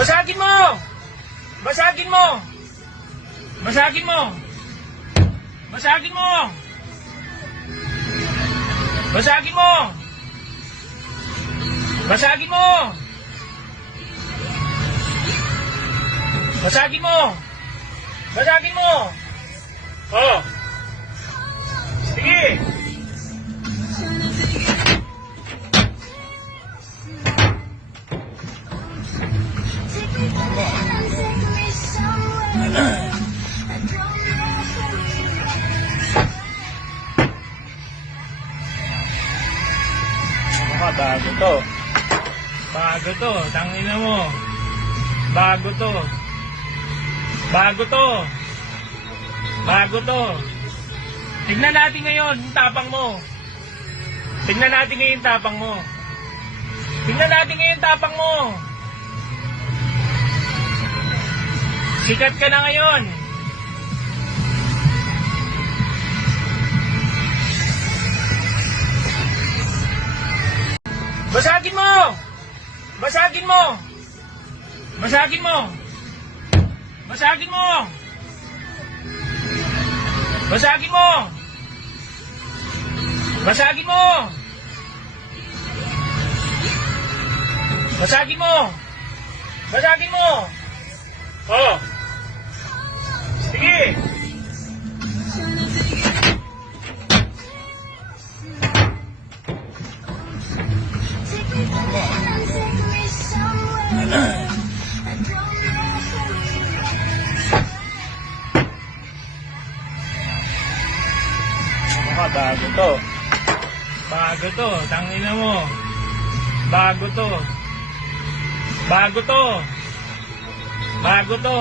Basagin mo! Basagin mo! Basagin mo! Basagin mo! Basagin mo! Basagin mo! Basagin mo! Basagin mo! Oh! Sige! Bago to. Bago to. Tangina mo. Bago to. Bago to. Bago to. Tignan natin ngayon yung tapang mo. Tignan natin ngayon yung tapang mo. Tignan natin ngayon yung tapang mo. Sikat ka na ngayon. Basagin mo! Basagin mo! Basagin mo! Basagin mo! Basagin mo! Basagin mo! Basagin mo! Basagin mo! Oh! Sige! Bago to. Bago to. Tangina mo. Bago to. Bago to. Bago to.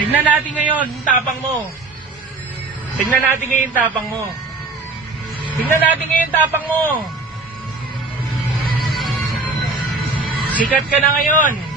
Tignan natin ngayon yung tapang mo. Tignan natin ngayon yung tapang mo. Tignan natin ngayon yung tapang mo. Sikat ka na ngayon.